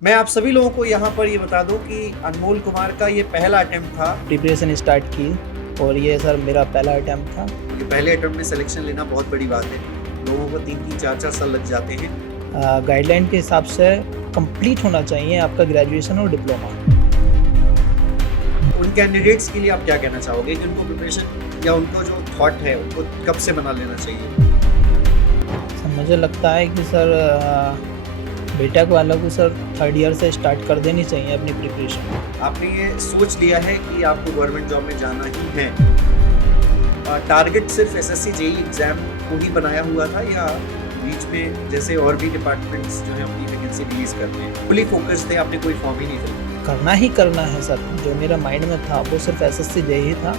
मैं आप सभी लोगों को यहाँ पर ये बता दूं कि अनमोल कुमार का ये पहला अटेम्प्ट था। प्रिपरेशन स्टार्ट की और ये सर मेरा पहला अटैम्प्ट था। ये पहले अटेम्प्ट में सिलेक्शन लेना बहुत बड़ी बात है। लोगों को 3-3, 4-4 साल लग जाते हैं। गाइडलाइन के हिसाब से कंप्लीट होना चाहिए आपका ग्रेजुएशन और डिप्लोमा। उन कैंडिडेट्स के लिए आप क्या कहना चाहोगे कि उनको प्रिपरेशन या उनको जो थॉट है उनको कब से बना लेना चाहिए? सर मुझे लगता है कि सर बीटेक वालों को सर थर्ड ईयर से स्टार्ट कर देनी चाहिए अपनी प्रिपरेशन। आपने ये सोच लिया है कि आपको गवर्नमेंट जॉब में जाना ही है, टारगेट सिर्फ एसएससी जेईई एग्जाम को ही बनाया हुआ था या बीच में जैसे और भी डिपार्टमेंट्स जो है अपनी वैकेंसी रिलीज करते हैं फुली फोकस थे, आपने कोई फॉर्म ही नहीं फिल? करना ही करना है सर, जो मेरा माइंड में था वो सिर्फ एसएससी जेईई था।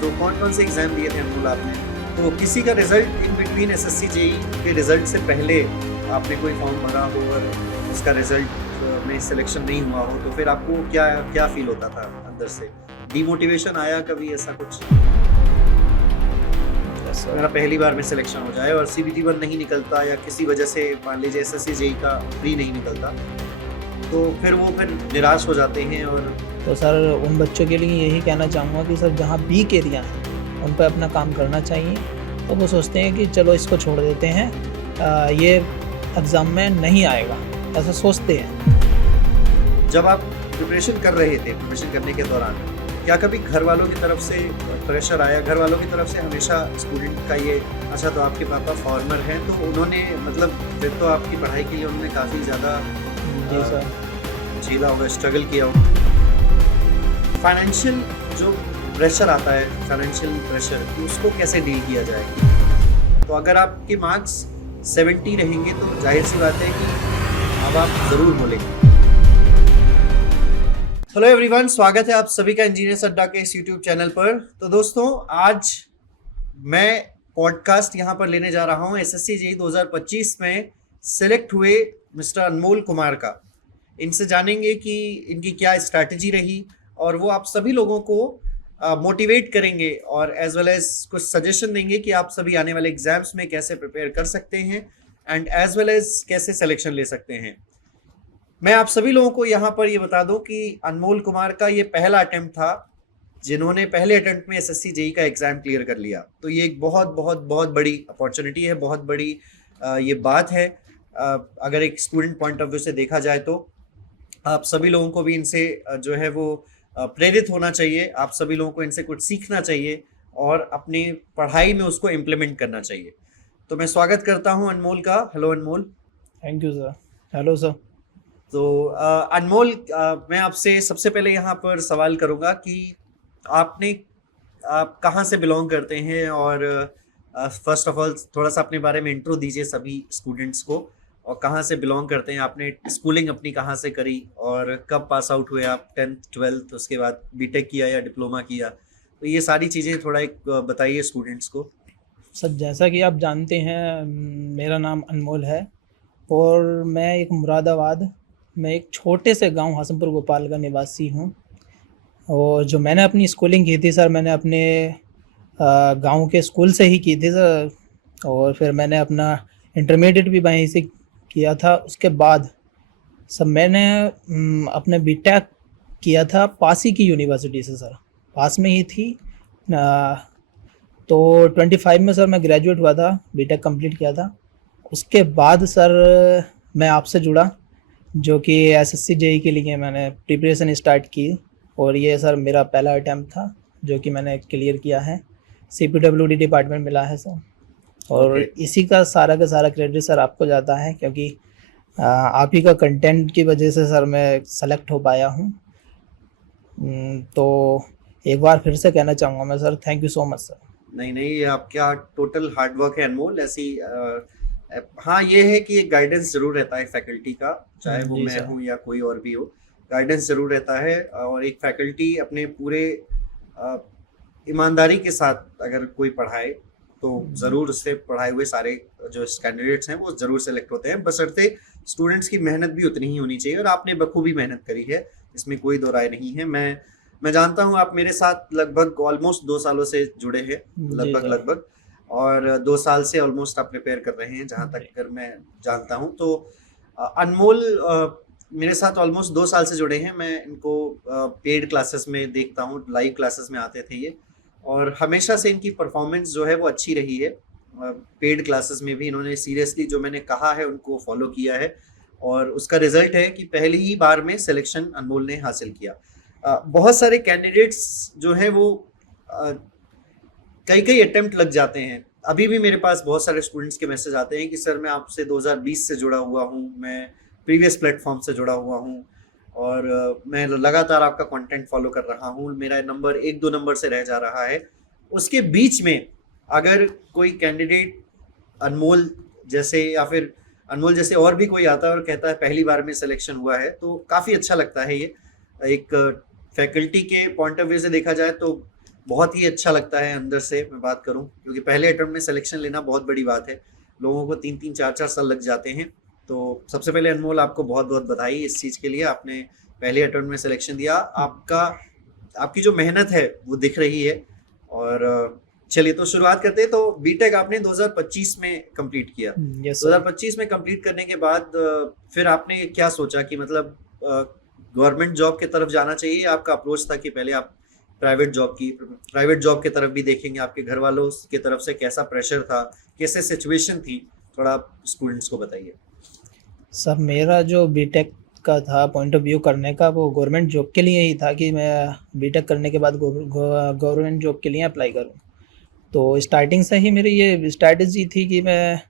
तो कौन से एग्जाम दिए थे अनमोल आपने? तो किसी का result in between SSC JEE के रिजल्ट से पहले आपने कोई फॉर्म भरा हो और उसका रिजल्ट में सिलेक्शन नहीं हुआ हो तो फिर आपको क्या क्या फील होता था अंदर से? डीमोटिवेशन आया कभी ऐसा कुछ? मेरा पहली बार में सिलेक्शन हो जाए और सीबीटी 1 नहीं निकलता या किसी वजह से मान लीजिए एसएससी जेईई का प्री नहीं निकलता तो फिर निराश हो जाते हैं। और तो सर उन बच्चों के लिए यही कहना चाहूँगा कि सर जहाँ वीक एरिया है उन पर अपना काम करना चाहिए। तो वो सोचते हैं कि चलो इसको छोड़ देते हैं, ये एग्ज़ाम में नहीं आएगा, ऐसा सोचते हैं। जब आप प्रिपरेशन कर रहे थे, प्रिपरेशन करने के दौरान क्या कभी घर वालों की तरफ से प्रेशर आया? घर वालों की तरफ से हमेशा स्टूडेंट का ये अच्छा तो आपके पापा फार्मर हैं तो उन्होंने मतलब फिर तो आपकी पढ़ाई के लिए उन्होंने काफ़ी ज़्यादा जी सर झेला होगा, स्ट्रगल किया होगा। फाइनेंशियल जो प्रेशर आता है, फाइनेंशियल प्रेशर, उसको कैसे डील किया जाए? तो अगर आपके मार्क्स 70 रहेंगे तो जाहिर सी बात है कि अब आप ज़रूर बोलेंगे। हेलो एवरीवन, स्वागत है आप सभी का इंजीनियर्स अड्डा के इस यूट्यूब चैनल पर। तो दोस्तों आज मैं पॉडकास्ट यहाँ पर लेने जा रहा हूँ एसएससी जेईई 2025 में सिलेक्ट हुए मिस्टर अनमोल कुमार का। इनसे जानेंगे कि इनकी क्या स्ट्रैटेजी रही और वो आप सभी लोगों को मोटिवेट करेंगे और एज वेल एज कुछ सजेशन देंगे कि आप सभी आने वाले एग्जाम्स में कैसे प्रिपेयर कर सकते हैं एंड एज वेल एज कैसे सिलेक्शन ले सकते हैं। मैं आप सभी लोगों को यहाँ पर ये बता दूं कि अनमोल कुमार का ये पहला अटेम्प्ट था जिन्होंने पहले अटेम्प्ट में एसएससी जेईई का एग्जाम क्लियर कर लिया। तो ये एक बहुत बहुत बहुत बड़ी अपॉर्चुनिटी है, बहुत बड़ी ये बात है। अगर एक स्टूडेंट पॉइंट ऑफ व्यू से देखा जाए तो आप सभी लोगों को भी इनसे जो है वो प्रेरित होना चाहिए, आप सभी लोगों को इनसे कुछ सीखना चाहिए और अपनी पढ़ाई में उसको इम्प्लीमेंट करना चाहिए। तो मैं स्वागत करता हूं अनमोल का। Hello Anmol. Thank you sir. Hello sir. तो अनमोल, मैं आपसे सबसे पहले यहाँ पर सवाल करूँगा कि आप कहाँ से बिलोंग करते हैं और फर्स्ट ऑफ ऑल थोड़ा सा अपने बारे में इंट्रो दीजिए सभी स्टूडेंट्स को और कहाँ से बिलोंग करते हैं, आपने स्कूलिंग अपनी कहाँ से करी और कब पास आउट हुए आप? 10th 12th उसके बाद बीटेक किया या डिप्लोमा किया? तो ये सारी चीज़ें थोड़ा एक बताइए स्टूडेंट्स को। सर जैसा कि आप जानते हैं मेरा नाम अनमोल है और मैं एक छोटे से गांव हसनपुर गोपाल का निवासी हूं। और जो मैंने अपनी स्कूलिंग की थी सर, मैंने अपने गांव के स्कूल से ही की थी सर। और फिर मैंने अपना इंटरमीडिएट भी वहीं से किया था। उसके बाद सर मैंने अपने बीटेक किया था पासी की यूनिवर्सिटी से सर, पास में ही थी। तो 25 में सर मैं ग्रेजुएट हुआ था, बीटेक कंप्लीट किया था। उसके बाद सर मैं आपसे जुड़ा जो कि एसएससी जेईई के लिए मैंने प्रिपरेशन स्टार्ट की और ये सर मेरा पहला अटैम्प्ट था जो कि मैंने क्लियर किया है। सीपीडब्ल्यूडी डिपार्टमेंट मिला है सर। और इसी का सारा क्रेडिट सर आपको जाता है क्योंकि आप ही का कंटेंट की वजह से सर मैं सेलेक्ट हो पाया हूँ। तो एक बार फिर से कहना चाहूँगा मैं sir, thank you so much sir. नहीं, ये आपका टोटल हार्डवर्क है अनमोल। ऐसी हाँ, ये है कि एक गाइडेंस जरूर रहता है फैकल्टी का, चाहे वो मैं हूँ या कोई और भी हो, गाइडेंस जरूर रहता है। और एक फैकल्टी अपने पूरे ईमानदारी के साथ अगर कोई पढ़ाए तो ज़रूर उससे पढ़ाए हुए सारे जो कैंडिडेट्स हैं वो ज़रूर सेलेक्ट होते हैं, बशर्ते स्टूडेंट्स की मेहनत भी उतनी ही होनी चाहिए। और आपने बखूबी मेहनत करी है, इसमें कोई दो राय नहीं है। मैं जानता हूँ आप मेरे साथ लगभग ऑलमोस्ट 2 सालों से जुड़े हैं, लगभग और 2 साल से ऑलमोस्ट आप प्रिपेयर कर रहे हैं जहाँ तक अगर मैं जानता हूँ। तो अनमोल, मेरे साथ ऑलमोस्ट 2 साल से जुड़े हैं। मैं इनको पेड क्लासेस में देखता हूँ, लाइव क्लासेस में आते थे ये, और हमेशा से इनकी परफॉर्मेंस जो है वो अच्छी रही है। पेड क्लासेस में भी इन्होंने सीरियसली जो मैंने कहा है उनको फॉलो किया है, और उसका रिजल्ट है कि पहली ही बार में सिलेक्शन अनमोल ने हासिल किया। बहुत सारे कैंडिडेट्स जो हैं वो कई कई अटेम्प्ट लग जाते हैं। अभी भी मेरे पास बहुत सारे स्टूडेंट्स के मैसेज आते हैं कि सर मैं आपसे 2020 से जुड़ा हुआ हूँ, मैं प्रीवियस प्लेटफॉर्म से जुड़ा हुआ हूँ, और मैं लगातार आपका कंटेंट फॉलो कर रहा हूँ, मेरा नंबर 1-2 नंबर से रह जा रहा है। उसके बीच में अगर कोई कैंडिडेट अनमोल जैसे, या फिर अनमोल जैसे और भी कोई आता है और कहता है पहली बार में सिलेक्शन हुआ है, तो काफ़ी अच्छा लगता है। ये एक फैकल्टी के पॉइंट ऑफ व्यू से देखा जाए तो बहुत ही अच्छा लगता है अंदर से मैं बात करूं, क्योंकि पहले अटेम्प्ट में सिलेक्शन लेना बहुत बड़ी बात है। लोगों को 3-3 4-4 साल लग जाते हैं। तो सबसे पहले अनमोल आपको बहुत बहुत बधाई इस चीज़ के लिए, आपने पहले अटेम्प्ट में सिलेक्शन दिया। आपकी जो मेहनत है वो दिख रही है। और चलिए तो शुरुआत करते हैं। तो बीटेक आपने 2025 में कंप्लीट किया। Yes sir. 2025 में कंप्लीट करने के बाद फिर आपने क्या सोचा कि मतलब गवर्नमेंट जॉब की तरफ जाना चाहिए? आपका अप्रोच था कि पहले आप प्राइवेट जॉब की तरफ भी देखेंगे? आपके घर वालों की तरफ से कैसा प्रेशर था, कैसे सिचुएशन थी, थोड़ा आप स्टूडेंट्स को बताइए। सर मेरा जो बीटेक का था पॉइंट ऑफ व्यू करने का, वो गवर्नमेंट जॉब के लिए ही था कि मैं बीटेक करने के बाद गवर्नमेंट जॉब के लिए अप्लाई करूं। तो स्टार्टिंग से ही मेरी ये स्ट्रैटेजी थी कि मैं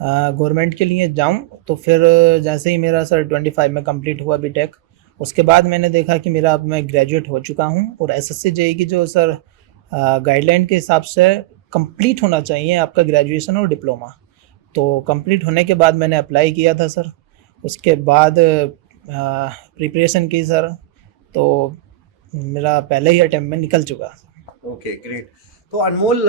गवर्नमेंट के लिए जाऊं। तो फिर जैसे ही मेरा सर 25 में कंप्लीट हुआ बीटेक, उसके बाद मैंने देखा कि मेरा अब मैं ग्रेजुएट हो चुका हूं, और एसएससी जेईई की जो सर गाइडलाइन के हिसाब से कंप्लीट होना चाहिए आपका ग्रेजुएशन और डिप्लोमा। तो कंप्लीट होने के बाद मैंने अप्लाई किया था सर। उसके बाद प्रिपरेशन की सर, तो मेरा पहले ही अटेम्प्ट में निकल चुका। Okay great. तो अनमोल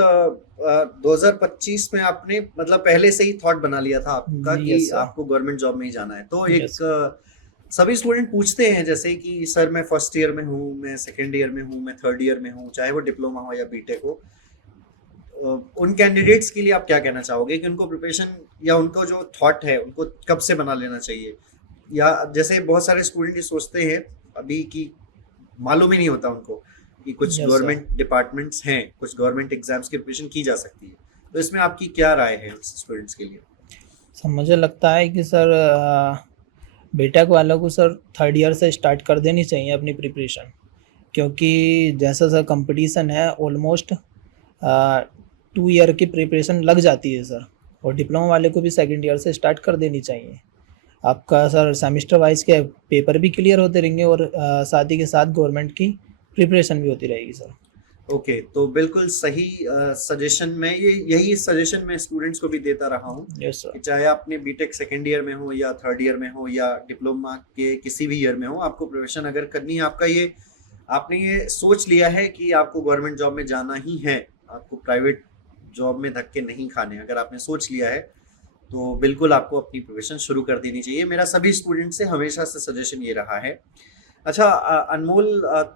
2025 में आपने मतलब पहले से ही थॉट बना लिया था आपका कि यस सर। आपको गवर्नमेंट जॉब में ही जाना है? तो यस एक सभी स्टूडेंट पूछते हैं जैसे कि सर मैं फर्स्ट ईयर में हूँ, मैं सेकेंड ईयर में हूँ, मैं थर्ड ईयर में हूँ, चाहे वो डिप्लोमा हो या बीटेक हो। उन कैंडिडेट्स के लिए आप क्या कहना चाहोगे कि उनको प्रिपरेशन या उनको जो थॉट है उनको कब से बना लेना चाहिए? या जैसे बहुत सारे स्टूडेंट ये सोचते हैं अभी कि मालूम ही नहीं होता उनको कि कुछ यस सर। गवर्नमेंट डिपार्टमेंट्स हैं, कुछ गवर्नमेंट एग्जाम्स की प्रिपरेशन की जा सकती है। तो इसमें आपकी क्या राय है स्टूडेंट्स के लिए? सर मुझे लगता है कि सर बीटेक वालों को सर थर्ड ईयर से स्टार्ट कर देनी चाहिए अपनी प्रिपरेशन, क्योंकि जैसा सर कंपटीशन है ऑलमोस्ट 2 ईयर की प्रिपरेशन लग जाती है सर। और डिप्लोमा वाले को भी सेकंड ईयर से स्टार्ट कर देनी चाहिए। आपका सर सेमेस्टर वाइज के पेपर भी क्लियर होते रहेंगे, और साथ ही के साथ गवर्नमेंट की प्रिपरेशन भी होती रहेगी सर। ओके, तो बिल्कुल सही सजेशन। मैं यही सजेशन मैं स्टूडेंट्स को भी देता रहा हूँ यस कि सर। चाहे आपने बीटेक सेकेंड ईयर में हो या थर्ड ईयर में हो या डिप्लोमा के किसी भी ईयर में हो, आपको प्रिपरेशन अगर करनी है, आपने ये सोच लिया है कि आपको गवर्नमेंट जॉब में जाना ही है, आपको प्राइवेट जॉब में धक्के नहीं खाने, अगर आपने सोच लिया है तो बिल्कुल आपको अपनी प्रिपरेशन शुरू कर देनी चाहिए। मेरा सभी स्टूडेंट से हमेशा से सजेशन ये रहा है। अच्छा अनमोल,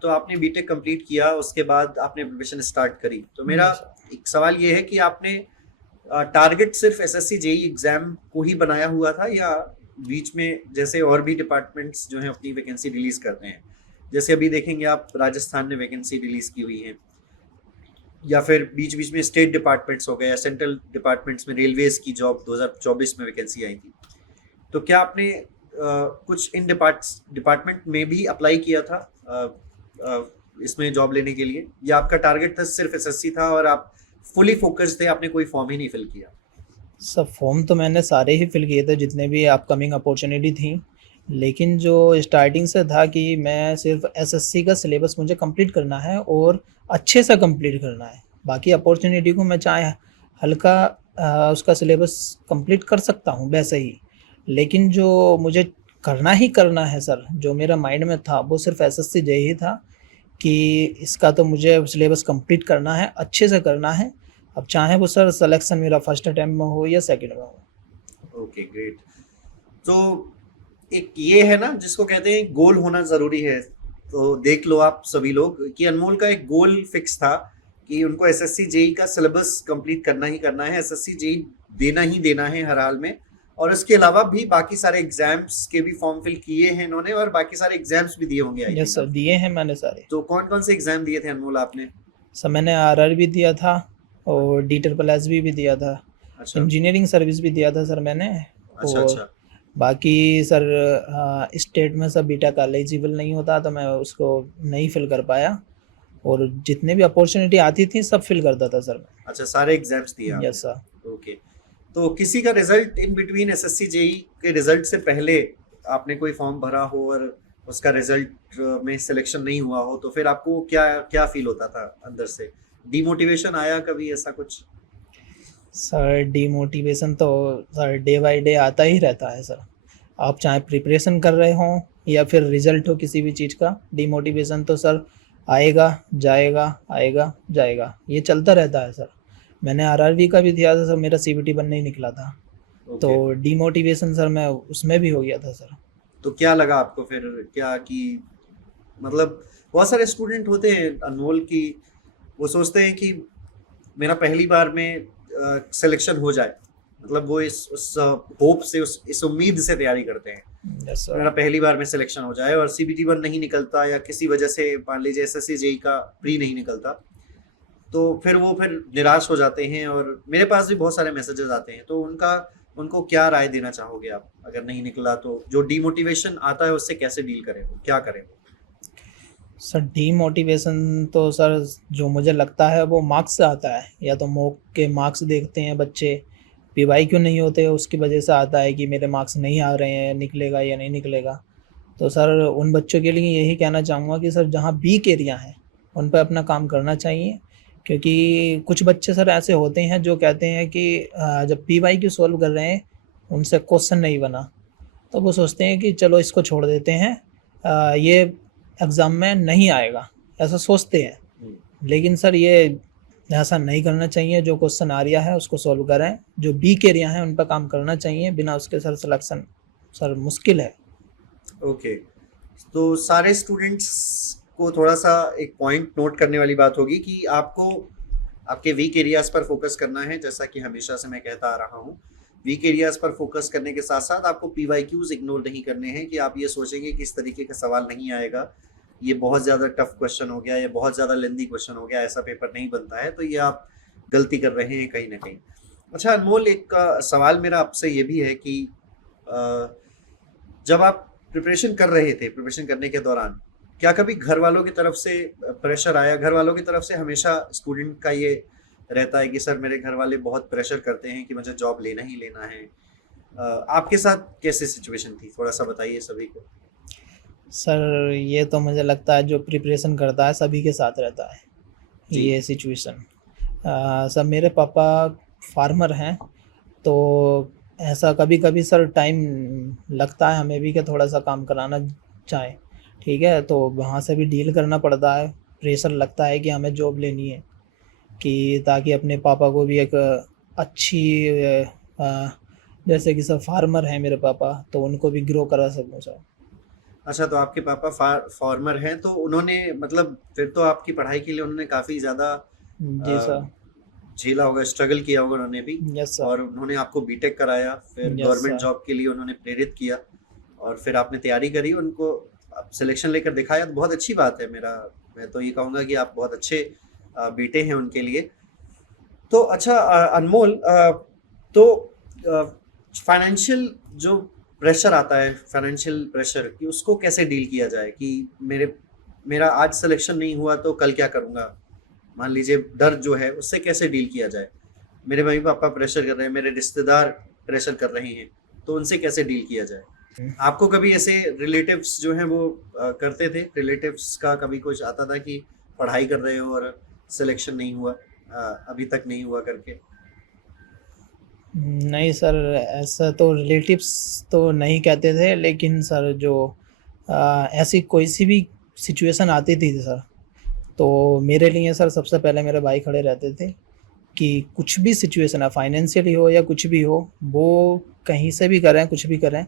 तो आपने बीटेक कंप्लीट किया, उसके बाद आपने प्रिपरेशन स्टार्ट करी। तो मेरा यस सर। एक सवाल ये है कि आपने टारगेट सिर्फ एसएससी जेईई एग्जाम को ही बनाया हुआ था, या बीच में जैसे और भी डिपार्टमेंट्स जो हैं अपनी वैकेंसी रिलीज करते हैं, जैसे अभी देखेंगे आप राजस्थान ने वैकेंसी रिलीज की हुई है, या फिर बीच बीच में स्टेट डिपार्टमेंट्स हो गए या सेंट्रल डिपार्टमेंट्स में रेलवेज की जॉब 2024 में वैकेंसी आई थी। तो क्या आपने कुछ इन डिपार्टमेंट में भी अप्लाई किया था इसमें जॉब लेने के लिए, या आपका टारगेट था सिर्फ एसएससी था और आप फुली फोकस्ड थे, आपने कोई फॉर्म ही नहीं फिल किया? सब फॉर्म तो मैंने सारे ही फिल किए थे जितने भी अपकमिंग अपॉर्चुनिटी थी, लेकिन जो स्टार्टिंग से था कि मैं सिर्फ एसएससी का सिलेबस मुझे कंप्लीट करना है और अच्छे से कंप्लीट करना है। बाकी अपॉर्चुनिटी को मैं चाहे हल्का उसका सिलेबस कंप्लीट कर सकता हूँ वैसे ही, लेकिन जो मुझे करना ही करना है सर, जो मेरा माइंड में था वो सिर्फ एसएससी जेईई था कि इसका तो मुझे सिलेबस कंप्लीट करना है, अच्छे से करना है। अब चाहे वो सर सिलेक्शन मेरा फर्स्ट अटैम्प्ट में हो या सेकंड में हो। Okay great. तो एक ये है ना जिसको कहते हैं गोल होना जरूरी है। तो देख लो आप सभी लोग कि अनमोल का एक गोल फिक्स था कि उनको एसएससी जेईई का सिलेबस कंप्लीट करना ही करना है, एसएससी जेईई देना ही देना है हर हाल में, और इसके अलावा भी बाकी सारे एग्जाम्स के भी फॉर्म फिल किए हैं इन्होंने, और बाकी सारे एग्जाम्स भी दिए होंगे आई यस सर, थिंक। दिए हैं मैंने सारे। तो कौन कौन से एग्जाम दिए थे अनमोल आपने? सर मैंने आरआर भी दिया था और डी ट्रिपल एस भी दिया था, अच्छा इंजीनियरिंग सर्विस भी दिया था सर मैंने। अच्छा। और अच्छा बाकी सर स्टेट में सब बीटा एलिजिबल नहीं होता तो मैं उसको नहीं फिल कर पाया, और जितने भी अपॉर्चुनिटी आती थी सब फिल करता था सर मैं। अच्छा, सारे एग्जाम्स दिए यस सर। आपने, ओके। तो किसी का result in between SSC JE के रिजल्ट से पहले आपने कोई फॉर्म भरा हो और उसका रिजल्ट में सिलेक्शन नहीं हुआ हो, तो फिर आपको क्या क्या फील होता था अंदर से? डिमोटिवेशन आया कभी, ऐसा कुछ? सर डीमोटिवेशन तो सर डे बाय डे आता ही रहता है सर। आप चाहे प्रिपरेशन कर रहे हों या फिर रिजल्ट हो किसी भी चीज़ का, डीमोटिवेशन तो सर आएगा जाएगा, आएगा जाएगा, ये चलता रहता है सर। मैंने आरआरबी का भी दिया था सर, मेरा सीबीटी बनने ही निकला था। तो ओके। डीमोटिवेशन सर मैं उसमें भी हो गया था सर। तो क्या लगा आपको फिर, क्या कि मतलब बहुत सारे स्टूडेंट होते हैं अनमोल की, वो सोचते हैं कि मेरा पहली बार में सिलेक्शन हो जाए, मतलब वो उस होप से, इस उम्मीद से तैयारी करते हैं यस मेरा सर। पहली बार में सिलेक्शन हो जाए, और सीबीटी वन नहीं निकलता या किसी वजह से मान लीजिए एसएससी जेई का प्री नहीं निकलता, तो फिर वो फिर निराश हो जाते हैं। और मेरे पास भी बहुत सारे मैसेजेस आते हैं, तो उनको क्या राय देना चाहोगे आप? अगर नहीं निकला तो जो डीमोटिवेशन आता है उससे कैसे डील करें, वो क्या करें? सर डीमोटिवेशन तो सर जो मुझे लगता है वो मार्क्स से आता है, या तो मॉक के मार्क्स देखते हैं बच्चे, पीवाई क्यों नहीं होते उसकी वजह से आता है कि मेरे मार्क्स नहीं आ रहे हैं, निकलेगा या नहीं निकलेगा। तो सर उन बच्चों के लिए यही कहना चाहूँगा कि सर जहाँ वीक एरिया हैं उन पर अपना काम करना चाहिए, क्योंकि कुछ बच्चे सर ऐसे होते हैं जो कहते हैं कि जब पीवाई क्यू सॉल्व कर रहे हैं उनसे क्वेश्चन नहीं बना, तो वो सोचते हैं कि चलो इसको छोड़ देते हैं, ये एग्ज़ाम में नहीं आएगा, ऐसा सोचते हैं। लेकिन सर ये ऐसा नहीं करना चाहिए, जो क्वेश्चन आ रहा है उसको सॉल्व करें, जो वीक एरिया हैं उन पर काम करना चाहिए, बिना उसके सर सिलेक्शन सर मुश्किल है। ओके। तो सारे स्टूडेंट्स को थोड़ा सा एक पॉइंट नोट करने वाली बात होगी कि आपको आपके वीक एरियाज पर फोकस करना है, जैसा कि हमेशा से मैं कहता आ रहा हूँ। वीक एरियाज पर फोकस करने के साथ साथ आपको पीवाईक्यूज इग्नोर नहीं करने हैं कि आप ये सोचेंगे कि इस तरीके का सवाल नहीं आएगा, ये बहुत ज़्यादा टफ क्वेश्चन हो गया, ये बहुत ज़्यादा लेंदी क्वेश्चन हो गया, ऐसा पेपर नहीं बनता है, तो ये आप गलती कर रहे हैं कहीं ना कहीं। अच्छा अनमोल, एक सवाल मेरा आपसे ये भी है कि जब आप प्रिपरेशन कर रहे थे, प्रिपरेशन करने के दौरान क्या कभी घर वालों की तरफ से प्रेशर आया? घर वालों की तरफ से हमेशा स्टूडेंट का ये रहता है कि सर मेरे घर वाले बहुत प्रेशर करते हैं कि मुझे जॉब लेना ही लेना है। आपके साथ कैसे सिचुएशन थी, थोड़ा सा बताइए सभी को। सर ये तो मुझे लगता है जो प्रिपरेशन करता है सभी के साथ रहता है जी। ये सिचुएशन। सर मेरे पापा फार्मर हैं, तो ऐसा कभी कभी सर टाइम लगता है हमें भी कि थोड़ा सा काम कराना चाहे, ठीक है, तो वहाँ से भी डील करना पड़ता है, प्रेशर लगता है कि हमें जॉब लेनी है, कि ताकि अपने पापा को भी एक अच्छी अ, जैसे कि सर फार्मर हैं मेरे पापा, तो उनको भी ग्रो करा सकूँ सर। अच्छा, तो आपके पापा फार्मर हैं, तो उन्होंने मतलब फिर तो आपकी पढ़ाई के लिए उन्होंने काफ़ी ज़्यादा जी सर। झेला होगा, स्ट्रगल किया होगा उन्होंने भी, यस सर। और उन्होंने आपको बीटेक कराया, फिर यस गवर्नमेंट सर। जॉब के लिए उन्होंने प्रेरित किया, और फिर आपने तैयारी करी, उनको सिलेक्शन लेकर दिखाया, तो बहुत अच्छी बात है। मैं तो ये कहूँगा कि आप बहुत अच्छे बेटे हैं उनके लिए। तो अच्छा अनमोल, तो फाइनेंशियल जो प्रेशर आता है, फाइनेंशियल प्रेशर, कि उसको कैसे डील किया जाए कि मेरा आज सिलेक्शन नहीं हुआ तो कल क्या करूँगा, मान लीजिए डर जो है उससे कैसे डील किया जाए? मेरे मम्मी पापा प्रेशर कर रहे हैं, मेरे रिश्तेदार प्रेशर कर रहे हैं, तो उनसे कैसे डील किया जाए? आपको कभी ऐसे रिलेटिव्स जो हैं वो करते थे, रिलेटिव्स का कभी कुछ आता था कि पढ़ाई कर रहे हो और सिलेक्शन नहीं हुआ, अभी तक नहीं हुआ करके? नहीं सर, ऐसा तो रिलेटिव्स तो नहीं कहते थे, लेकिन सर जो ऐसी कोई सी भी सिचुएशन आती थी सर, तो मेरे लिए सर सबसे पहले मेरे भाई खड़े रहते थे कि कुछ भी सिचुएशन है, फाइनेंशियली हो या कुछ भी हो, वो कहीं से भी करें, कुछ भी करें,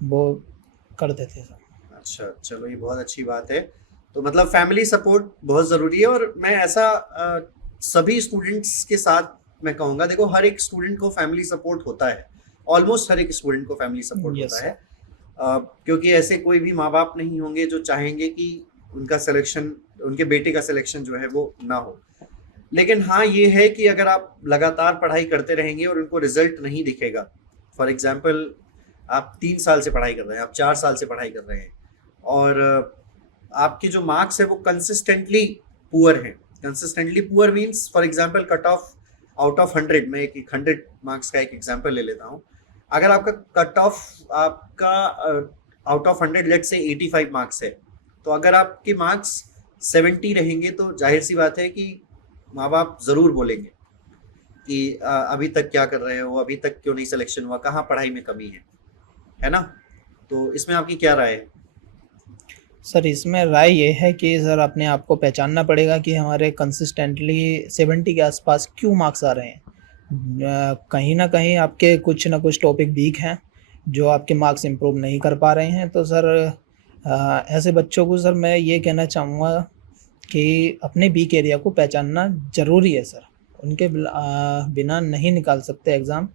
वो करते थे सर। अच्छा, चलो ये बहुत अच्छी बात है। तो मतलब फैमिली सपोर्ट बहुत ज़रूरी है, और मैं ऐसा सभी स्टूडेंट्स के साथ मैं कहूँगा, देखो हर एक स्टूडेंट को फैमिली सपोर्ट होता है, ऑलमोस्ट हर एक स्टूडेंट को फैमिली सपोर्ट यस होता सर। है, क्योंकि ऐसे कोई भी माँ बाप नहीं होंगे जो चाहेंगे कि उनका सिलेक्शन, उनके बेटे का सिलेक्शन जो है वो ना हो। लेकिन हाँ ये है कि अगर आप लगातार पढ़ाई करते रहेंगे और उनको रिजल्ट नहीं दिखेगा, फॉर एग्जाम्पल आप 3 साल से पढ़ाई कर रहे हैं, आप 4 साल से पढ़ाई कर रहे हैं, और आपके जो मार्क्स है वो कंसिस्टेंटली पुअर हैं। Consistently poor means for example cut off out of 100, मैं एक 100 मार्क्स का एक एग्जाम्पल ले लेता हूँ। अगर आपका कट ऑफ आपका आउट ऑफ 100 लेट से 85 मार्क्स है, तो अगर आपके मार्क्स 70 रहेंगे तो जाहिर सी बात है कि माँ बाप ज़रूर बोलेंगे कि अभी तक क्या कर रहे हो, अभी तक क्यों नहीं सिलेक्शन हुआ, कहाँ पढ़ाई में कमी है ना। तो इसमें आपकी क्या राय है? सर इसमें राय ये है कि सर अपने आप को पहचानना पड़ेगा कि हमारे कंसिस्टेंटली 70 के आसपास क्यों मार्क्स आ रहे हैं। कहीं ना कहीं आपके कुछ ना कुछ टॉपिक वीक हैं जो आपके मार्क्स इम्प्रूव नहीं कर पा रहे हैं। तो सर ऐसे बच्चों को सर मैं ये कहना चाहूँगा कि अपने वीक एरिया को पहचानना ज़रूरी है सर। उनके बिना नहीं निकाल सकते एग्ज़ाम।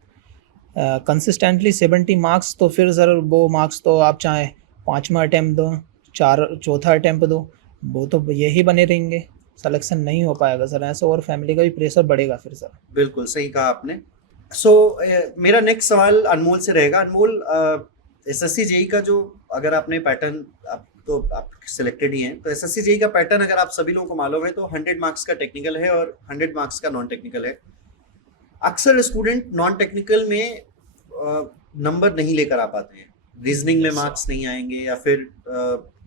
कंसिस्टेंटली 70 मार्क्स, तो फिर सर वो मार्क्स तो आप चाहे 5वां अटैम्प्ट दो, चौथा अटैम्प्ट दो, वो तो यही बने रहेंगे, सिलेक्शन नहीं हो पाएगा सर ऐसे, और फैमिली का भी प्रेशर बढ़ेगा फिर सर। बिल्कुल सही कहा आपने। मेरा नेक्स्ट सवाल अनमोल से रहेगा। अनमोल, एसएससी जेई का जो, अगर आपने पैटर्न, आप सिलेक्टेड ही हैं, तो एसएससी जेई का पैटर्न अगर आप सभी लोगों को मालूम है तो 100 मार्क्स का टेक्निकल है और 100 मार्क्स का नॉन टेक्निकल है। अक्सर स्टूडेंट नॉन टेक्निकल में नंबर नहीं लेकर आ पाते हैं, रीजनिंग में मार्क्स नहीं आएंगे, या फिर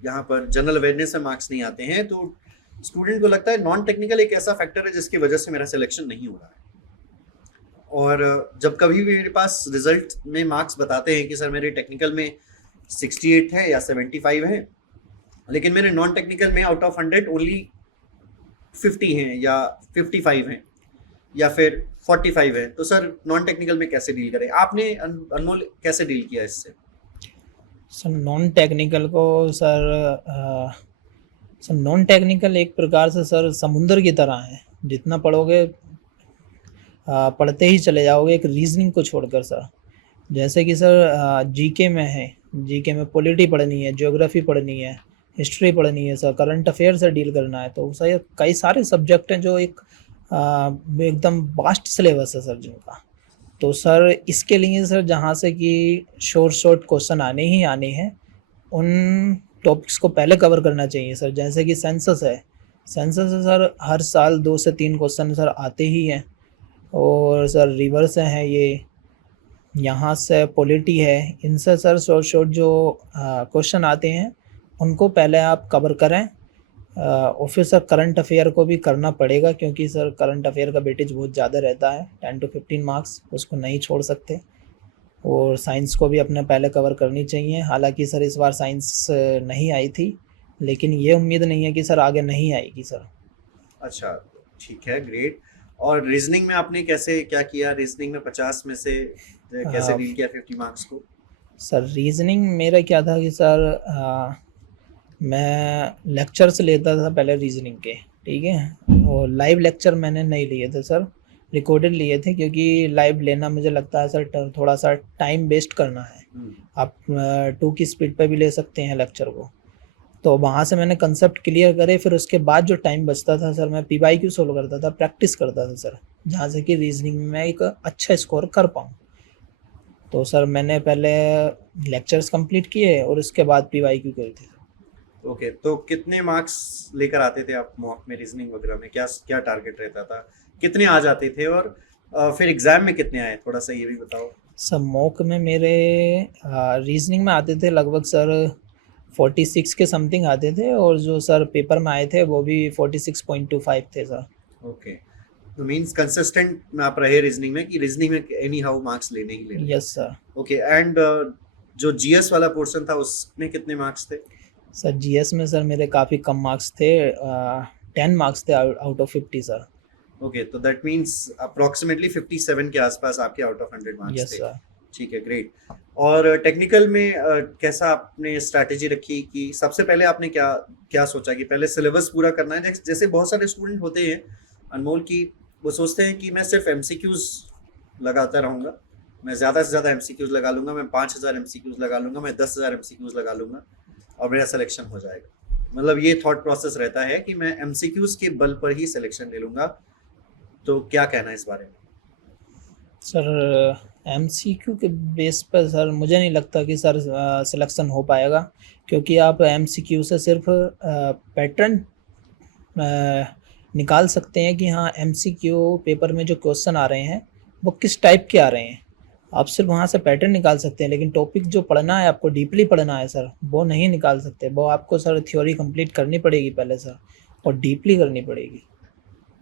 यहाँ पर जनरल अवेयरनेस में मार्क्स नहीं आते हैं, तो स्टूडेंट को लगता है नॉन टेक्निकल एक ऐसा फैक्टर है जिसकी वजह से मेरा सिलेक्शन नहीं हो रहा है। और जब कभी भी मेरे पास रिजल्ट में मार्क्स बताते हैं कि सर मेरे टेक्निकल में 68 है या 75 है, लेकिन मेरे नॉन टेक्निकल में आउट ऑफ 100 ओनली 50 हैं या 55 हैं या फिर 45 है, तो सर नॉन टेक्निकल में कैसे डील करें? आपने अनमोल कैसे डील किया इससे? सर नॉन टेक्निकल को सर नॉन टेक्निकल एक प्रकार से सर समुंदर की तरह है, जितना पढ़ोगे पढ़ते ही चले जाओगे, एक रीजनिंग को छोड़कर सर। जैसे कि सर जीके में है, जीके में पॉलिटी पढ़नी है, ज्योग्राफी पढ़नी है, हिस्ट्री पढ़नी है सर, करंट अफेयर से डील करना है, तो सर कई सारे सब्जेक्ट हैं जो एक एकदम वास्ट सिलेबस है सर जिनका। तो सर इसके लिए सर जहाँ से कि शॉर्ट क्वेश्चन आने ही आने हैं, उन टॉपिक्स को पहले कवर करना चाहिए सर। जैसे कि सेंसस है, सेंसस से सर हर साल 2 से 3 क्वेश्चन सर आते ही हैं, और सर रिवर्स हैं ये, यहाँ से पॉलिटी है, इनसे सर शॉर्ट जो क्वेश्चन आते हैं उनको पहले आप कवर करें। और फिर सर करंट अफेयर को भी करना पड़ेगा, क्योंकि सर करंट अफेयर का वेटेज बहुत ज़्यादा रहता है, 10 to 15 मार्क्स, उसको नहीं छोड़ सकते। और साइंस को भी अपने पहले कवर करनी चाहिए। हालांकि सर इस बार साइंस नहीं आई थी, लेकिन ये उम्मीद नहीं है कि सर आगे नहीं आएगी सर। अच्छा, ठीक है, ग्रेट। और रीजनिंग में आपने कैसे क्या किया? रीजनिंग में 50 में से कैसे डील किया 50 मार्क्स को? सर रीजनिंग मेरा क्या था कि सर मैं लेक्चर्स लेता था पहले रीजनिंग के, ठीक है, और लाइव लेक्चर मैंने नहीं लिए थे सर, रिकॉर्डेड लिए थे, क्योंकि लाइव लेना मुझे लगता है सर थोड़ा सा टाइम वेस्ट करना है। आप 2 की स्पीड पे भी ले सकते हैं लेक्चर को। तो वहाँ से मैंने कंसेप्ट क्लियर करे, फिर उसके बाद जो टाइम बचता था सर मैं PYQ सोल्व करता था, प्रैक्टिस करता था सर, जहाँ से कि रीजनिंग में मैं एक अच्छा स्कोर कर पाऊँ। तो सर मैंने पहले लेक्चर्स कंप्लीट किए और उसके बाद PYQ करे थे। ओके, तो कितने मार्क्स लेकर आते थे आप मॉक में, रीजनिंग वगैरह में क्या क्या टारगेट रहता था, कितने आ जाते थे, और फिर एग्जाम में कितने आए, थोड़ा सा ये भी बताओ। सर मॉक में मेरे रीजनिंग में आते थे लगभग सर 46 के समथिंग आते थे, और जो सर पेपर में आए थे वो भी 46.25 थे सर। ओके, तो मींस कंसिस्टेंट में आप रहे रीजनिंग में, कि रीजनिंग में एनी हाउ मार्क्स लेने ही लेने। Yes sir. ओके, एंड जो जीएस वाला पोर्शन था उसमें कितने मार्क्स थे? सर जीएस में सर मेरे काफ़ी कम मार्क्स थे, 10 मार्क्स थे आउट ऑफ 50 सर। ओके, तो दैट मींस अप्रोक्सीमेटली 57 के आसपास आपके आउट ऑफ 100 मार्क्स यस थे। सर। ठीक है, ग्रेट। और टेक्निकल में कैसा आपने स्ट्रैटेजी रखी कि सबसे पहले आपने क्या क्या सोचा कि पहले सिलेबस पूरा करना है? जैसे बहुत सारे स्टूडेंट होते हैं अनमोल, की वो सोचते हैं कि मैं सिर्फ एमसीक्यूज लगाता रहूँगा मैं ज़्यादा से ज़्यादा एमसीक्यूज लगा लूंगा, मैं 5,000 एमसीक्यूज लगा लूंगा, मैं 10,000 एमसीक्यूज लगा लूंगा और मेरा सिलेक्शन हो जाएगा। मतलब ये थॉट प्रोसेस रहता है कि मैं एमसीक्यूज के बल पर ही सिलेक्शन ले लूंगा। तो क्या कहना है इस बारे में? सर एमसीक्यू के बेस पर सर मुझे नहीं लगता कि सर सिलेक्शन हो पाएगा, क्योंकि आप एमसीक्यू से सिर्फ पैटर्न निकाल सकते हैं कि हाँ एमसीक्यू पेपर में जो क्वेश्चन आ रहे हैं वो किस टाइप के आ रहे हैं। आप सिर्फ वहाँ से पैटर्न निकाल सकते हैं, लेकिन टॉपिक जो पढ़ना है, आपको डीपली पढ़ना है सर, वो नहीं निकाल सकते। वो आपको सर थ्योरी कंप्लीट करनी पड़ेगी पहले सर, और डीपली करनी पड़ेगी।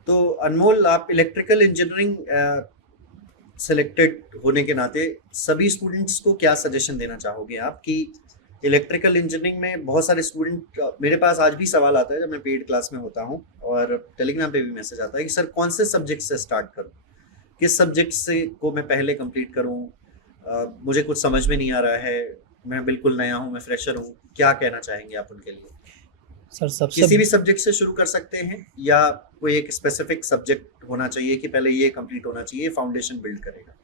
तो अनमोल, आप इलेक्ट्रिकल इंजीनियरिंग सिलेक्टेड होने के नाते सभी स्टूडेंट्स को क्या सजेशन देना चाहोगे आप कि इलेक्ट्रिकल इंजीनियरिंग में बहुत सारे स्टूडेंट, मेरे पास आज भी सवाल आता है जब मैं पेड क्लास में होता हूँ और टेलीग्राम पे भी मैसेज आता है कि सर कौन से सब्जेक्ट से स्टार्ट करूँ, किस सब्जेक्ट से को मैं पहले कंप्लीट करूँ, मुझे कुछ समझ में नहीं आ रहा है, मैं बिल्कुल नया हूँ, मैं फ्रेशर हूँ। क्या कहना चाहेंगे आप उनके लिए? सर सबसे किसी भी सब्जेक्ट से शुरू कर सकते हैं या कोई एक स्पेसिफिक सब्जेक्ट होना चाहिए कि पहले ये कंप्लीट होना चाहिए, फाउंडेशन बिल्ड करेगा?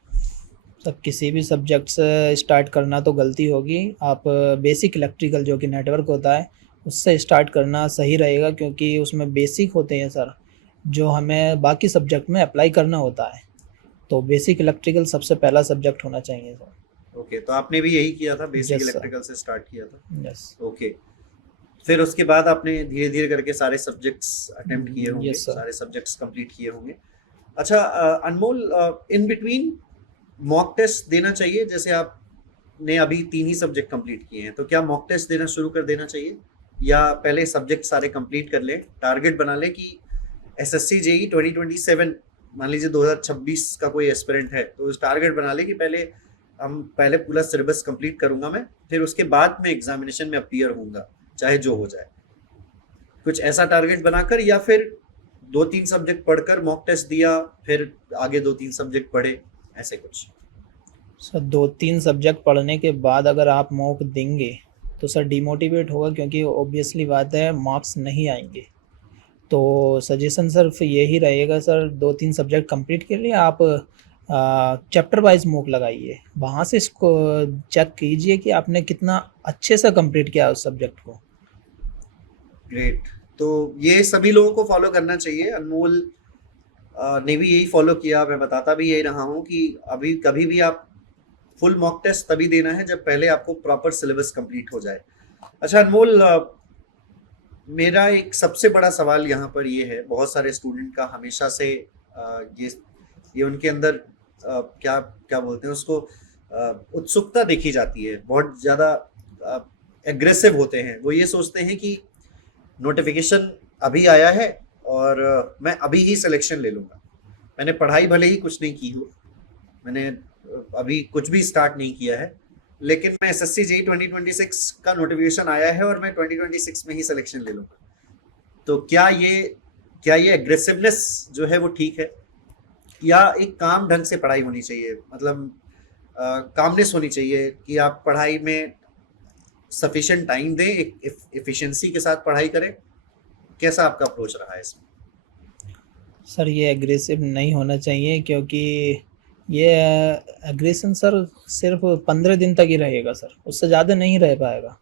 सर किसी भी सब्जेक्ट से स्टार्ट करना तो गलती होगी। आप बेसिक इलेक्ट्रिकल जो कि नेटवर्क होता है उससे स्टार्ट करना सही रहेगा, क्योंकि उसमें बेसिक होते हैं सर जो हमें बाकी सब्जेक्ट में अप्लाई करना होता है। तो बेसिक इलेक्ट्रिकल सबसे पहला सब्जेक्ट होना चाहिए सर। ओके, तो आपने भी यही किया था, बेसिक यस सर। इलेक्ट्रिकल से स्टार्ट किया था? यस। ओके, फिर उसके बाद आपने धीरे धीरे करके सारे सब्जेक्ट्स अटेम्प्ट किए होंगे, यस सर। सारे सब्जेक्ट्स कंप्लीट किए होंगे। अच्छा अनमोल, इन बिटवीन मॉक टेस्ट देना चाहिए? जैसे आपने अभी 3 ही सब्जेक्ट कंप्लीट किए हैं, तो क्या मॉक टेस्ट देना शुरू कर देना चाहिए या पहले सब्जेक्ट सारे कंप्लीट कर ले, टारगेट बना ले कि एसएससी जेई 2027, मान लीजिए 2026 का कोई एस्पिरेंट है तो उस टारगेट बना ले कि पहले पूरा सिलेबस कंप्लीट करूंगा मैं, फिर उसके बाद में एग्जामिनेशन में अपीयर होऊंगा चाहे जो हो जाए, कुछ ऐसा टारगेट बनाकर, या फिर 2-3 सब्जेक्ट पढ़कर मॉक टेस्ट दिया फिर आगे 2-3 सब्जेक्ट पढ़े, ऐसे कुछ? सर 2-3 सब्जेक्ट पढ़ने के बाद अगर आप मॉक देंगे तो सर डिमोटिवेट होगा, क्योंकि ऑब्वियसली बात है मार्क्स नहीं आएंगे। तो सजेशन सर यही रहेगा सर, 2-3 सब्जेक्ट कंप्लीट के लिए आप चैप्टर वाइज मॉक लगाइए, वहाँ से इसको चेक कीजिए कि आपने कितना अच्छे से कंप्लीट किया उस सब्जेक्ट को। ग्रेट, तो ये सभी लोगों को फॉलो करना चाहिए। अनमोल ने भी यही फॉलो किया, मैं बताता भी यही रहा हूँ कि अभी कभी भी आप फुल मॉक टेस्ट तभी देना है जब पहले आपको प्रॉपर सिलेबस कंप्लीट हो जाए। अच्छा अनमोल, मेरा एक सबसे बड़ा सवाल यहाँ पर ये है, बहुत सारे स्टूडेंट का हमेशा से ये उनके अंदर क्या क्या बोलते हैं उसको, उत्सुकता देखी जाती है, बहुत ज़्यादा एग्रेसिव होते हैं। वो ये सोचते हैं कि नोटिफिकेशन अभी आया है और मैं अभी ही सिलेक्शन ले लूँगा। मैंने पढ़ाई भले ही कुछ नहीं की हो, मैंने अभी कुछ भी स्टार्ट नहीं किया है, लेकिन मैं एसएससी जेईई 2026 का नोटिफिकेशन आया है और मैं 2026 में ही सिलेक्शन ले लूँगा। तो क्या ये एग्रेसिवनेस जो है वो ठीक है, या एक काम ढंग से पढ़ाई होनी चाहिए, मतलब कामनेस होनी चाहिए कि आप पढ़ाई में सफिशिएंट टाइम दें, एक एफिशिएंसी के साथ पढ़ाई करें? कैसा आपका अप्रोच रहा है इसमें? सर ये एग्रेसिव नहीं होना चाहिए, क्योंकि ये एग्रेशन सर सिर्फ 15 दिन तक ही रहेगा सर, उससे ज़्यादा नहीं रह पाएगा।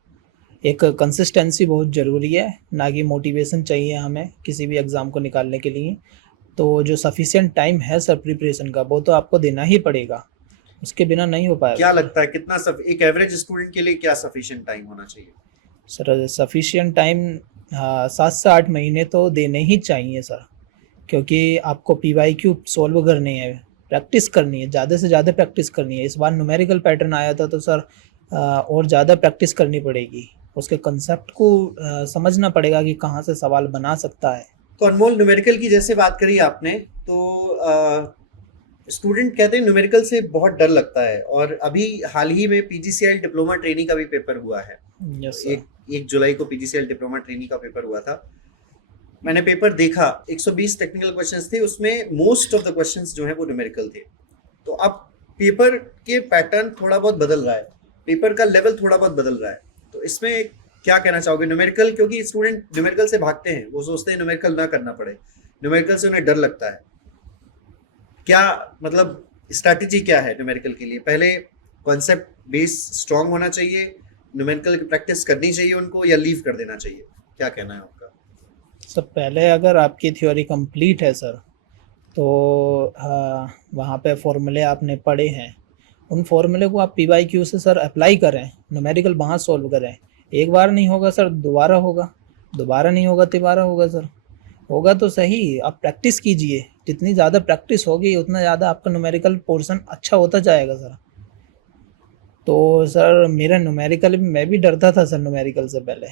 एक कंसिस्टेंसी बहुत ज़रूरी है, ना कि मोटिवेशन चाहिए हमें किसी भी एग्ज़ाम को निकालने के लिए। तो जो सफिशिएंट टाइम है सर प्रिपरेशन का, वो तो आपको देना ही पड़ेगा, उसके बिना नहीं हो पाएगा। क्या लगता है कितना एक एवरेज स्टूडेंट के लिए क्या सफिशिएंट टाइम होना चाहिए? सर सफिशिएंट टाइम 7 से 8 महीने तो देने ही चाहिए सर, क्योंकि आपको पीवाईक्यू सॉल्व करनी है, प्रैक्टिस करनी है, ज़्यादा से ज़्यादा प्रैक्टिस करनी है। इस बार न्यूमेरिकल पैटर्न आया था तो सर और ज़्यादा प्रैक्टिस करनी पड़ेगी, उसके कंसेप्ट को समझना पड़ेगा कि कहाँ से सवाल बना सकता है। तो अनमोल, न्यूमेरिकल की जैसे बात करी आपने, तो स्टूडेंट कहते हैं न्यूमेरिकल से बहुत डर लगता है, और अभी हाल ही में पीजीसीएल डिप्लोमा ट्रेनिंग का भी पेपर हुआ है। यस एक 1 जुलाई को पीजीसीएल डिप्लोमा ट्रेनिंग का पेपर हुआ था। मैंने पेपर देखा, 120 टेक्निकल क्वेश्चंस थे, उसमें मोस्ट ऑफ द क्वेश्चंस जो है वो न्यूमेरिकल थे। तो अब पेपर के पैटर्न थोड़ा बहुत बदल रहा है, पेपर का लेवल थोड़ा बहुत बदल रहा है, तो इसमें क्या कहना चाहोगे? न्यूमेरिकल, क्योंकि स्टूडेंट न्यूमेरिकल से भागते हैं, वो सोचते हैं न्यूमेरिकल ना करना पड़े, न्यूमेरिकल से उन्हें डर लगता है। क्या मतलब स्ट्रैटेजी क्या है न्यूमेरिकल के लिए? पहले कॉन्सेप्ट बेस स्ट्रांग होना चाहिए, न्यूमेरिकल की प्रैक्टिस करनी चाहिए उनको, या लीव कर देना चाहिए? क्या कहना है आपका? सर पहले अगर आपकी थ्योरी कंप्लीट है सर, तो वहाँ पे फॉर्मूले आपने पढ़े हैं, उन फॉर्मूले को आप PYQ से सर अप्लाई करें, न्यूमेरिकल वहाँ सॉल्व करें। एक बार नहीं होगा सर, दोबारा होगा, दोबारा नहीं होगा तिबारा होगा सर। होगा तो सही, आप प्रैक्टिस कीजिए, जितनी ज़्यादा प्रैक्टिस होगी उतना ज़्यादा आपका न्यूमेरिकल पोर्शन अच्छा होता जाएगा सर। तो सर मेरा न्यूमेरिकल, मैं भी डरता था सर न्यूमेरिकल से पहले,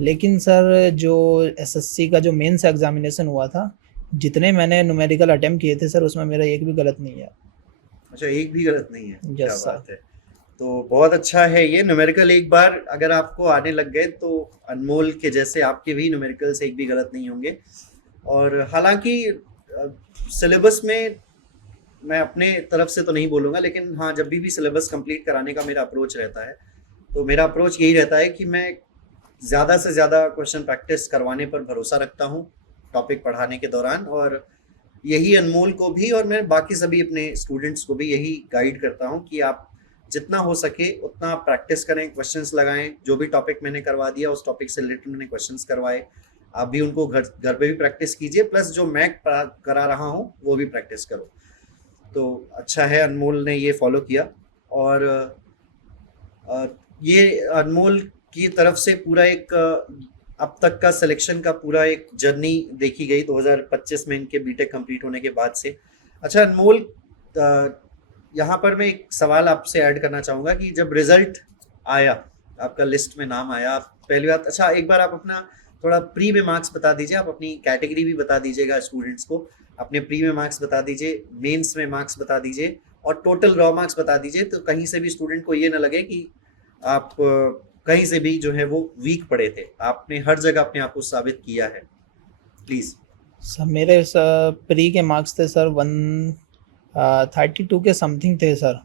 लेकिन सर जो SSC का जो मेंस एग्जामिनेशन हुआ था, जितने मैंने न्यूमेरिकल अटेम्प्ट किए थे सर, उसमें मेरा एक भी गलत नहीं है। अच्छा, एक भी गलत नहीं है? क्या यस बात सर। है! तो बहुत अच्छा है ये न्यूमेरिकल। एक बार अगर आपको आने लग गए तो अनमोल के जैसे आपके भी न्यूमेरिकल से एक भी गलत नहीं होंगे। और हालांकि सिलेबस में मैं अपने तरफ से तो नहीं बोलूँगा, लेकिन हाँ, जब भी सिलेबस कंप्लीट कराने का मेरा अप्रोच रहता है, तो मेरा अप्रोच यही रहता है कि मैं ज़्यादा से ज़्यादा क्वेश्चन प्रैक्टिस करवाने पर भरोसा रखता हूँ टॉपिक पढ़ाने के दौरान। और यही अनमोल को भी और मैं बाकी सभी अपने स्टूडेंट्स को भी यही गाइड करता हूँ कि आप जितना हो सके उतना आप प्रैक्टिस करें, क्वेश्चंस लगाएं। जो भी टॉपिक मैंने करवा दिया उस टॉपिक से रिलेटेड मैंने क्वेश्चंस करवाए, आप भी उनको घर घर पे भी प्रैक्टिस कीजिए, प्लस जो मैं करा रहा हूँ वो भी प्रैक्टिस करो। तो अच्छा है अनमोल ने ये फॉलो किया। और ये अनमोल की तरफ से पूरा एक अब तक का सिलेक्शन का पूरा एक जर्नी देखी गई 2025 में इनके बीटेक कंप्लीट होने के बाद से। अच्छा अनमोल, यहाँ पर मैं एक सवाल आपसे ऐड करना चाहूँगा कि जब रिजल्ट आया, आपका लिस्ट में नाम आया, आप पहली बात, अच्छा एक बार आप अपना थोड़ा प्री में मार्क्स बता दीजिए, आप अपनी कैटेगरी भी बता दीजिएगा स्टूडेंट्स को, अपने प्री में मार्क्स बता दीजिए, मेंस में मार्क्स बता दीजिए, और टोटल रॉ मार्क्स बता दीजिए, तो कहीं से भी स्टूडेंट को ये ना लगे कि आप कहीं से भी जो है वो वीक पड़े थे। आपने हर जगह अपने आप को साबित किया है, प्लीज। सर मेरे प्री के मार्क्स थे सर 132 के समथिंग थे सर,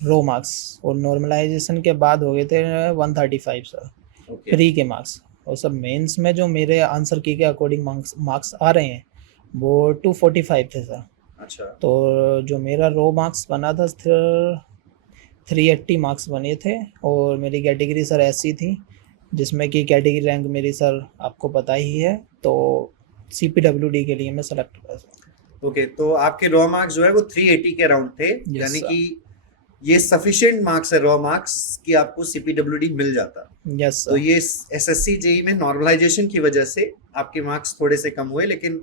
रो मार्क्स, और नॉर्मलाइजेशन के बाद हो गए थे 135 सर ओके। प्री के मार्क्स। और सर मेंस में जो मेरे आंसर की के अकॉर्डिंग मार्क्स आ रहे हैं वो 245 थे सर। अच्छा। तो जो मेरा रो मार्क्स बना था सर 380 मार्क्स बने थे, और मेरी कैटेगरी सर ऐसी थी जिसमें कि कैटेगरी रैंक मेरी सर आपको पता ही है, तो CPWD के लिए मैं सेलेक्ट हुआ सर। ओके, तो आपके रॉ मार्क्स जो है वो 380 के अराउंड थे, यानी sir. कि ये सफिशिएंट मार्क्स है रॉ मार्क्स कि आपको CPWD मिल जाता। यस तो सर। ये SSC जेई में नॉर्मलाइजेशन की वजह से आपके मार्क्स थोड़े से कम हुए, लेकिन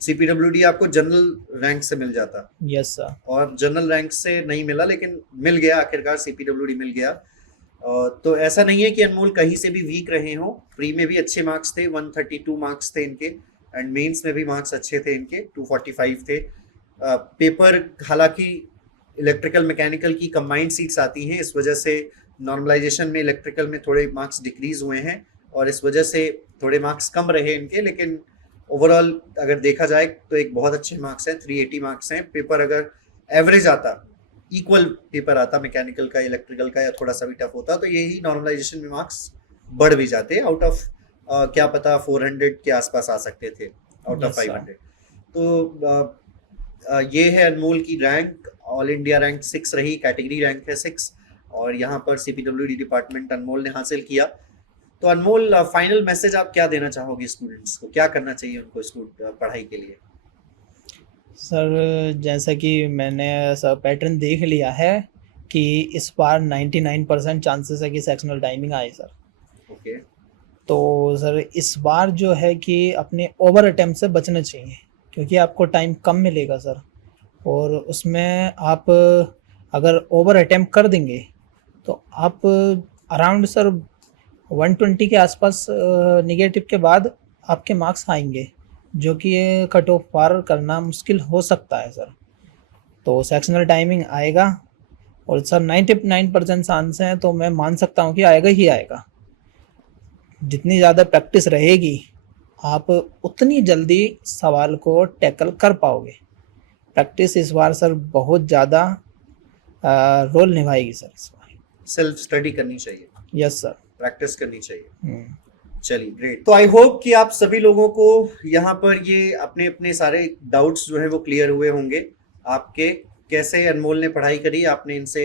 CPWD आपको जनरल रैंक से मिल जाता। Yes sir. और जनरल रैंक से नहीं मिला, लेकिन मिल गया आखिरकार, CPWD मिल गया। तो ऐसा नहीं है कि अनमोल कहीं से भी वीक रहे हों। प्री में भी अच्छे मार्क्स थे, 132 मार्क्स थे इनके, एंड मेंस में भी मार्क्स अच्छे थे इनके, 245 थे। पेपर हालांकि इलेक्ट्रिकल मैकेनिकल की कंबाइंड सीट्स आती हैं, इस वजह से नॉर्मलाइजेशन में इलेक्ट्रिकल में थोड़े मार्क्स डिक्रीज हुए हैं, और इस वजह से थोड़े मार्क्स कम रहे इनके। लेकिन ओवरऑल अगर देखा जाए तो एक बहुत अच्छे मार्क्स हैं, 380 मार्क्स हैं। पेपर अगर एवरेज आता, इक्वल पेपर आता मैकेनिकल का इलेक्ट्रिकल का, या थोड़ा सा भी टफ होता, तो यही नॉर्मलाइजेशन में मार्क्स बढ़ भी जाते, आउट ऑफ क्या पता 400 के आसपास आ सकते थे, आउट ऑफ 500। तो ये है अनमोल की रैंक, ऑल इंडिया रैंक 6 रही, कैटेगरी रैंक है 6, और यहाँ पर CPWD डिपार्टमेंट अनमोल ने हासिल किया। तो अनमोल, फाइनल मैसेज आप क्या देना चाहोगे स्टूडेंट्स को? क्या करना चाहिए उनको पढ़ाई के लिए? सर जैसा कि मैंने सर पैटर्न देख लिया है कि इस बार 99% चांसेस है कि सेक्शनल टाइमिंग आए सर। ओके। तो सर इस बार जो है कि अपने ओवर अटेम्प्ट से बचना चाहिए, क्योंकि आपको टाइम कम मिलेगा सर, और उसमें आप अगर ओवर अटेम्प्ट कर देंगे तो आप अराउंड सर 120 के आसपास निगेटिव के बाद आपके मार्क्स आएंगे, जो कि ये कट ऑफ पार करना मुश्किल हो सकता है सर। तो सेक्शनल टाइमिंग आएगा, और सर 99% चांस हैं, तो मैं मान सकता हूँ कि आएगा ही आएगा। जितनी ज़्यादा प्रैक्टिस रहेगी आप उतनी जल्दी सवाल को टैकल कर पाओगे। प्रैक्टिस इस बार सर बहुत ज़्यादा रोल निभाएगी सर इस बार। सेल्फ स्टडी करनी चाहिए। Yes sir. प्रैक्टिस करनी चाहिए। चलिए, ग्रेट। तो आई होप कि आप सभी लोगों को यहाँ पर ये अपने अपने सारे डाउट्स जो है वो क्लियर हुए होंगे आपके। कैसे अनमोल ने पढ़ाई करी, आपने इनसे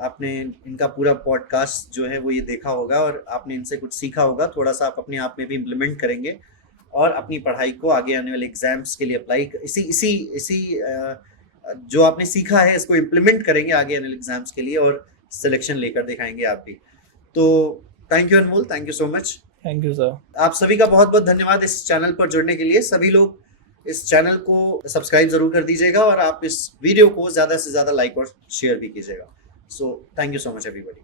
आपने इनका पूरा पॉडकास्ट जो है वो ये देखा होगा और आपने इनसे कुछ सीखा होगा, थोड़ा सा आप अपने आप में भी इम्प्लीमेंट करेंगे और अपनी पढ़ाई को आगे आने वाले एग्जाम्स के लिए अप्लाई इसी इसी इसी जो आपने सीखा है इसको इम्प्लीमेंट करेंगे आगे आने वाले एग्जाम्स के लिए और सिलेक्शन लेकर दिखाएंगे आप भी। तो thank you Anmol, thank you so much. Thank you sir. आप सभी का बहुत बहुत धन्यवाद इस चैनल पर जुड़ने के लिए। सभी लोग इस चैनल को सब्सक्राइब जरूर कर दीजिएगा और आप इस वीडियो को ज़्यादा से ज़्यादा लाइक और शेयर भी कीजिएगा। So thank you so much everybody.